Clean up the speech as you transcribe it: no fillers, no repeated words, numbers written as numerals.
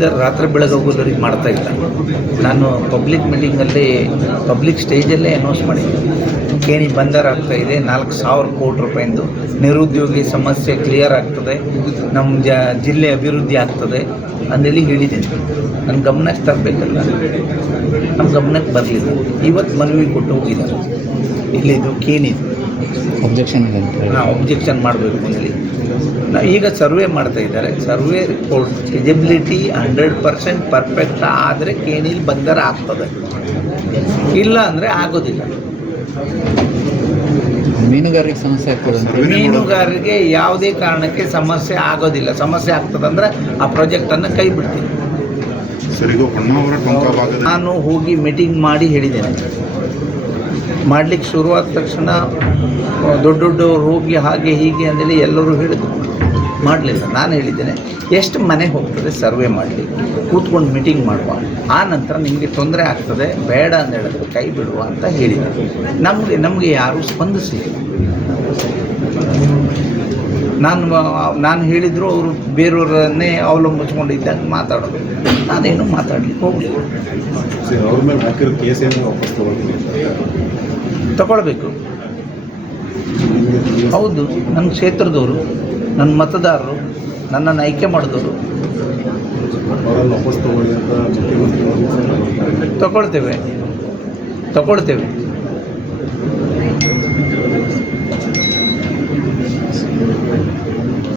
ಬೆಳಗಿಂದ ರಾತ್ರಿ ಬೆಳಗೋಗೋದವ್ರಿಗೆ ಮಾಡ್ತಾ ಇಲ್ಲ. ನಾನು ಪಬ್ಲಿಕ್ ಮೀಟಿಂಗಲ್ಲಿ ಪಬ್ಲಿಕ್ ಸ್ಟೇಜಲ್ಲೇ ಅನೌನ್ಸ್ ಮಾಡಿದ್ದೆ, ಕೇಣಿ ಬಂದರ್ ಆಗ್ತಾಯಿದೆ, 4,000 ಕೋಟಿ ರೂಪಾಯಿಂದು ನಿರುದ್ಯೋಗಿ ಸಮಸ್ಯೆ ಕ್ಲಿಯರ್ ಆಗ್ತದೆ, ನಮ್ಮ ಜಿಲ್ಲೆ ಅಭಿವೃದ್ಧಿ ಆಗ್ತದೆ ಅಂದೇಳಿ ಹೇಳಿದ್ದೀನಿ. ನನ್ನ ಗಮನಕ್ಕೆ ತರಬೇಕಲ್ಲ, ನಮ್ಮ ಗಮನಕ್ಕೆ ಬರಲಿಲ್ಲ. ಇವತ್ತು ಮನವಿ ಕೊಟ್ಟು ಹೋಗಿದ್ದಾರೆ. ಇಲ್ಲಿದು ಕೇಣಿದು ಒಬ್ಜೆಕ್ಷನ್ ಮಾಡಬೇಕು ಅಂತೇಳಿ ಈಗ ಸರ್ವೆ ಮಾಡ್ತಾ ಇದ್ದಾರೆ. ಸರ್ವೆ ರಿಪೋರ್ಟ್ ಫಿಸಿಬಿಲಿಟಿ 100% ಪರ್ಫೆಕ್ಟ್ ಆದರೆ ಕೇಣಿಲಿ ಬಂದರ ಆಗ್ತದೆ, ಇಲ್ಲ ಅಂದರೆ ಆಗೋದಿಲ್ಲ. ಮೀನುಗಾರರಿಗೆ ಸಮಸ್ಯೆ ಆಗ್ತದೆ. ಮೀನುಗಾರರಿಗೆ ಯಾವುದೇ ಕಾರಣಕ್ಕೆ ಸಮಸ್ಯೆ ಆಗೋದಿಲ್ಲ. ಸಮಸ್ಯೆ ಆಗ್ತದಂದ್ರೆ ಆ ಪ್ರಾಜೆಕ್ಟನ್ನು ಕೈ ಬಿಡ್ತೀನಿ. ನಾನು ಹೋಗಿ ಮೀಟಿಂಗ್ ಮಾಡಿ ಹೇಳಿದ್ದೇನೆ. ಮಾಡಲಿಕ್ಕೆ ಶುರುವಾದ ತಕ್ಷಣ ದೊಡ್ಡ ದೊಡ್ಡವರು ಹೋಗಿ ಹಾಗೆ ಹೀಗೆ ಅಂದೇಳಿ ಎಲ್ಲರೂ ಹೇಳಿದ್ರು, ಮಾಡಲಿಲ್ಲ. ನಾನು ಹೇಳಿದ್ದೇನೆ, ಎಷ್ಟು ಮನೆ ಹೋಗ್ತದೆ ಸರ್ವೆ ಮಾಡಲಿ, ಕೂತ್ಕೊಂಡು ಮೀಟಿಂಗ್ ಮಾಡುವ, ಆ ನಂತರ ನಿಮಗೆ ತೊಂದರೆ ಆಗ್ತದೆ, ಬೇಡ ಅಂತ ಹೇಳಿದ್ರೆ ಕೈ ಬಿಡುವ ಅಂತ ಹೇಳಿದೆ. ನಮಗೆ ಯಾರೂ ಸ್ಪಂದಿಸಿಲ್ಲ. ನಾನು ಹೇಳಿದ್ರು ಅವರು ಬೇರೆಯವರನ್ನೇ ಅವಲಂಬಿಸ್ಕೊಂಡಿದ್ದಾಗ ಮಾತಾಡೋದು. ನಾನೇನು ಮಾತಾಡಲಿಕ್ಕೆ ಹೋಗಲಿಲ್ಲ. ತಗೊಳ್ಬೇಕು. ಹೌದು, ನನ್ನ ಕ್ಷೇತ್ರದವರು, ನನ್ನ ಮತದಾರರು, ನನ್ನನ್ನು ಆಯ್ಕೆ ಮಾಡಿದವರು. ತಗೊಳ್ತೇವೆ.